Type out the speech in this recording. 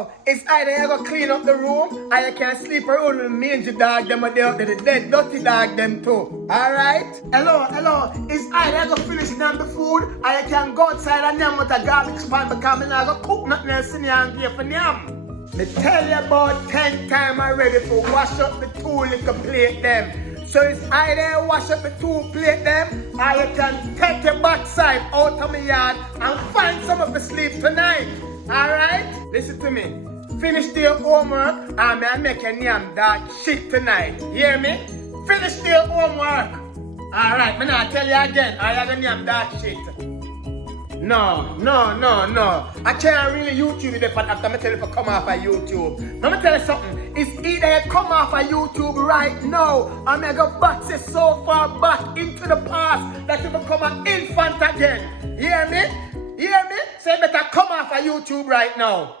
Hello, it's either you go clean up the room or you can sleep around with the mangy dog them or the dead dirty dog them too. Alright? Hello, it's either you go finish them the food or you can go outside and yam with a garbage pan because I'm not going to cook nothing else in here and give for yam. Me tell you about 10 times already to wash up the 2 little plate them. So it's either you wash up the 2 plate them or you can take your backside out of my yard and find some of the sleep tonight. Alright? Listen to me. Finish your homework and I make your damn dog shit tonight. Hear me? Finish your homework. Alright, me not tell you again. I have a damn dog shit. No. I can't really YouTube it, but after me tell you to come off of YouTube. Let me tell you something. It's either you come off of YouTube right now or me go back so far back into the past that you become an infant again. Hear me? So you better come off of YouTube right now.